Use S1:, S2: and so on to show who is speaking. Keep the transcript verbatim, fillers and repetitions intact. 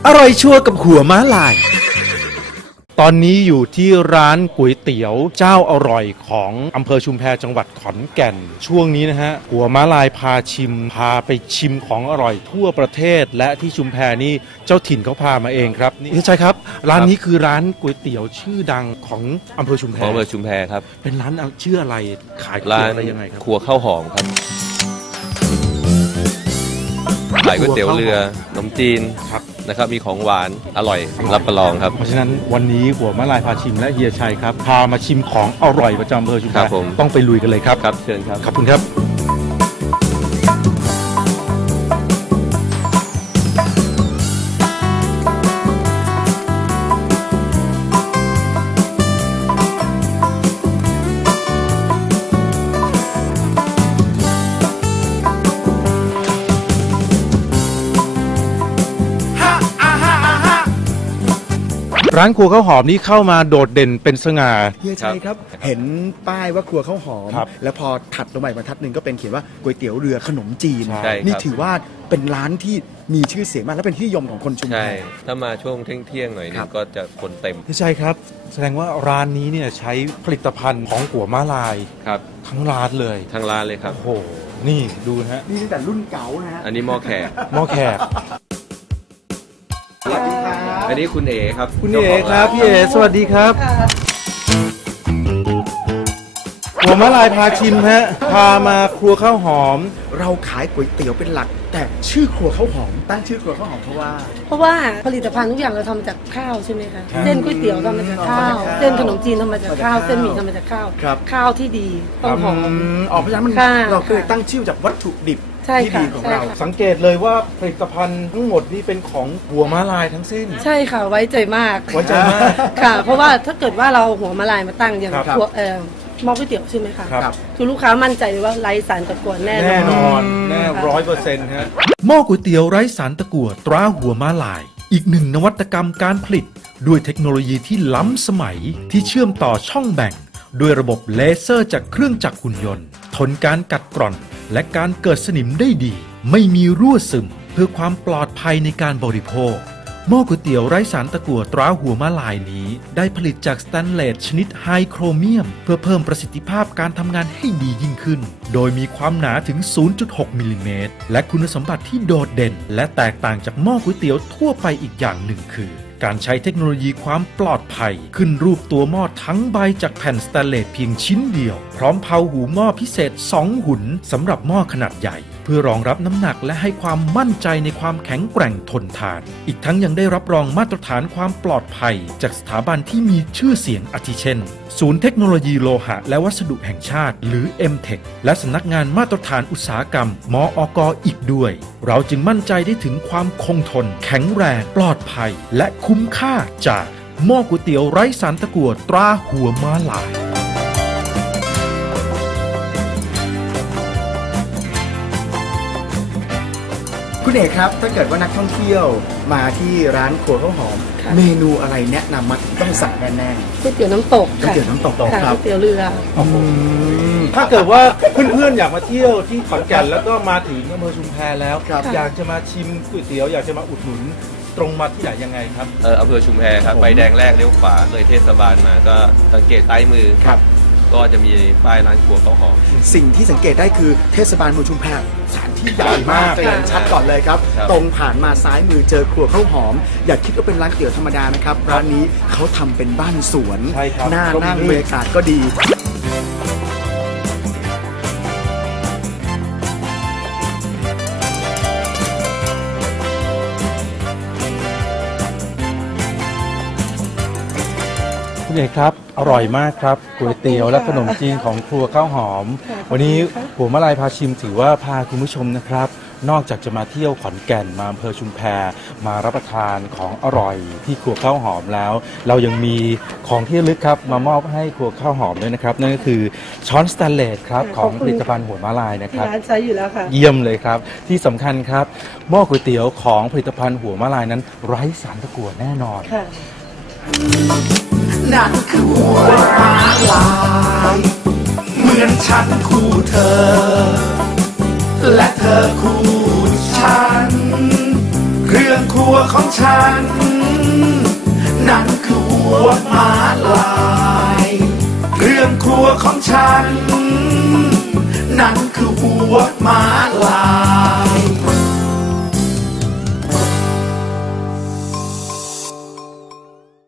S1: อร่อยชัวร์กับหัวม้าลายตอนนี้อยู่ที่ร้านก๋วยเตี๋ยวเจ้าอร่อยของอำเภอชุมแพจังหวัดขอนแก่นช่วงนี้นะฮะหัวม้าลายพาชิมพาไปชิมของอร่อยทั่วประเทศและที่ชุมแพนี่เจ้าถิ่นเขาพามาเองครับนี่ใช่ครับร้านนี้คือร้านก๋วยเตี๋ยวชื่อดังของอำเภอชุมแพ
S2: ของอำเภอชุมแพครับ
S1: เป็นร้านชื่ออะไรขายร้านอะไรยังไงครับ
S2: ครัวข้าวหอมครับขายก๋วยเตี๋ยวเรือขนมจีนครับนะครับมีของหวานอร่อยรับประลองครับ
S1: เพราะฉะนั้นวันนี้หัวม้าลายพาชิมและเฮียชัยครับพามาชิมของอร่อยประจำอำเภอชุมแพต้องไปลุยกันเลยครับ
S2: ครับเชิญครับ
S1: ขอบคุณครับร้านครัวข้าวหอมนี่เข้ามาโดดเด่นเป็นสง่า
S3: เฮียชัยครับเห็นป้ายว่าครัวข้าวหอมแล้วพอถัดลงมาอีกบรรทัดหนึ่งก็เป็นเขียนว่าก๋วยเตี๋ยวเรือขนมจีนนี่ถือว่าเป็นร้านที่มีชื่อเสียงมากและเป็นที่นิยมของคนชุมแพ
S2: ถ้ามาช่วงเที่ยงๆหน่อยนึงก็จะคนเต็ม
S1: เฮียชัยครับแสดงว่าร้านนี้เนี่ยใช้ผลิตภัณฑ์ของหัวม้าลาย
S2: ครับ
S1: ทั้งร้านเลย
S2: ทั้งร้านเลยครับ
S1: โอ้โหนี่ดูนะฮะ
S3: นี่ตั้งแต่รุ่นเก่านะฮะ
S2: อันนี้หม้อแขก
S1: หม้อแขก
S3: สวัสดีครับ
S2: อันนี้คุณเอ๋ครับ
S1: คุณเอ๋ครับพี่เอ๋สวัสดีครับหัวม้าลายพาชิมฮะพามาครัวข้าวหอม
S3: เราขายก๋วยเตี๋ยวเป็นหลักแต่ชื่อครัวข้าวหอมตั้งชื่อครัวข้าวหอมเพราะว่า
S4: เพราะว่าผลิตภัณฑ์ทุกอย่างเราทำมาจากข้าวใช่ไหมคะเส้นก๋วยเตี๋ยวทำมาจากข้าวเส้นขนมจีนทำมาจากข้าวเส้นหมี่ทำมาจากข้าวข้าวที่ดีต้องหอม
S3: ออกเพราะฉะนั้นเราก็เลยตั้งชื่อจากวัตถุดิบที่ดีของเรา
S1: สังเกตเลยว่าผลิตภัณฑ์ทั้งหมดนี่เป็นของหัวม้าลายทั้งสิ้น
S4: ใช่ค่ะไว้ใจมาก
S1: ไว้ใจมาก
S4: ค่ะเพราะว่าถ้าเกิดว่าเราหัวม้าลายมาตั้งอย่างพวกหม้อก๋วยเตี๋ยวใช่ไหมคะครับคือลูกค้ามั่นใจว่าไร้สารตะกั่วแน่นอน
S1: แน่นอนแน่ร้อยเปอร์เซ็นต์ฮะหม้อก๋วยเตี๋ยวไร้สารตะกั่วตราหัวม้าลายอีกหนึ่งนวัตกรรมการผลิตด้วยเทคโนโลยีที่ล้ำสมัยที่เชื่อมต่อช่องแบ่งด้วยระบบเลเซอร์จากเครื่องจักรหุ่นยนต์ทนการกัดกร่อนและการเกิดสนิมได้ดีไม่มีรั่วซึมเพื่อความปลอดภัยในการบริโภคหม้อก๋วยเตี๋ยวไร้สารตะกั่วตราหัวม้าลายนี้ได้ผลิตจากสแตนเลสชนิดไฮโครเมียมเพื่อเพิ่มประสิทธิภาพการทำงานให้ดียิ่งขึ้นโดยมีความหนาถึง ศูนย์จุดหก มิลลิเมตรและคุณสมบัติที่โดดเด่นและแตกต่างจากหม้อก๋วยเตี๋ยวทั่วไปอีกอย่างหนึ่งคือการใช้เทคโนโลยีความปลอดภัยขึ้นรูปตัวหม้อทั้งใบจากแผ่นสแตนเลสเพียงชิ้นเดียวพร้อมเพาหูหม้อพิเศษสองหุ่นสำหรับหม้อขนาดใหญ่เพื่อรองรับน้ำหนักและให้ความมั่นใจในความแข็งแกร่งทนทานอีกทั้งยังได้รับรองมาตรฐานความปลอดภัยจากสถาบันที่มีชื่อเสียงอาทิเช่นศูนย์เทคโนโลยีโลหะและวัสดุแห่งชาติหรือ เอ็ม เทค และสำนักงานมาตรฐานอุตสาหกรรมมอก.อีกด้วยเราจึงมั่นใจได้ถึงความคงทนแข็งแรงปลอดภัยและคุ้มค่าจากหม้อก๋วยเตี๋ยวไร้สารตะกั่วตราหัวม้าลาย
S3: คุณเอกครับถ้าเกิดว่านักท่องเที่ยวมาที่ร้านครัวข้าวหอมเมนูอะไรแนะนำมาต้องสั่งแน่
S4: ๆก๋วยเตี๋ยวน้ำตก
S3: ก๋วยเตี๋ยวน้ำตก
S4: ครับก๋วยเตี๋ยวเรือ
S1: ถ้าเกิดว่าเพื่อนๆอยากมาเที่ยวที่ขอนแก่นแล้วก็มาถึงอำเภอชุมแพแล้วอยากจะมาชิมก๋วยเตี๋ยวอยากจะมาอุดหนุนตรงมาที่ไหนยังไงครับ
S2: เอออำเภอชุมแพครับไปแดงแรกเลี้ยวขวาเลยเทศบาลมาก็สังเกตใต้มือครับก็จะมีป้ายร้านครัวข้าวหอม
S3: สิ่งที่สังเกตได้คือเทศบาลเมืองชุมแพสถานที่ใหญ่มากเห็นชัดก่อนเลยครับตรงผ่านมาซ้ายมือเจอครัวข้าวหอมอย่าคิดว่าเป็นร้านก๋วยเตี๋ยวธรรมดานะครับร้านนี้เขาทำเป็นบ้านสวนหน้านั่งบรรยากาศก็ดี
S1: คุณเอกครับอร่อยมากครับก๋วยเตี๋ยวและขนมจีนของครัวข้าวหอมวันนี้หัวม้าลายพาชิมถือว่าพาคุณผู้ชมนะครับนอกจากจะมาเที่ยวขอนแก่นมาอำเภอชุมแพมารับประทานของอร่อยที่ครัวข้าวหอมแล้วเรายังมีของที่ระลึกครับมามอบให้ครัวข้าวหอมด้วยนะครับนั่นก็คือช้อนสแตนเลสครับของผลิตภัณฑ์หัวม้าลายนะครับ
S4: ร้านใช้อยู่แล้วค่ะ
S1: เยี่ยมเลยครับที่สำคัญครับหม้อก๋วยเตี๋ยวของผลิตภัณฑ์หัวม้าลายนั้นไร้สารตะกั่วแน่นอน
S5: นั่นคือหัวม้าลายเหมือนฉันคู่เธอและเธอคู่ฉันเรื่องครัวของฉันนั่นคือหัวม้าลายเรื่องครัวของฉันนั่นคือหัวม้าลาย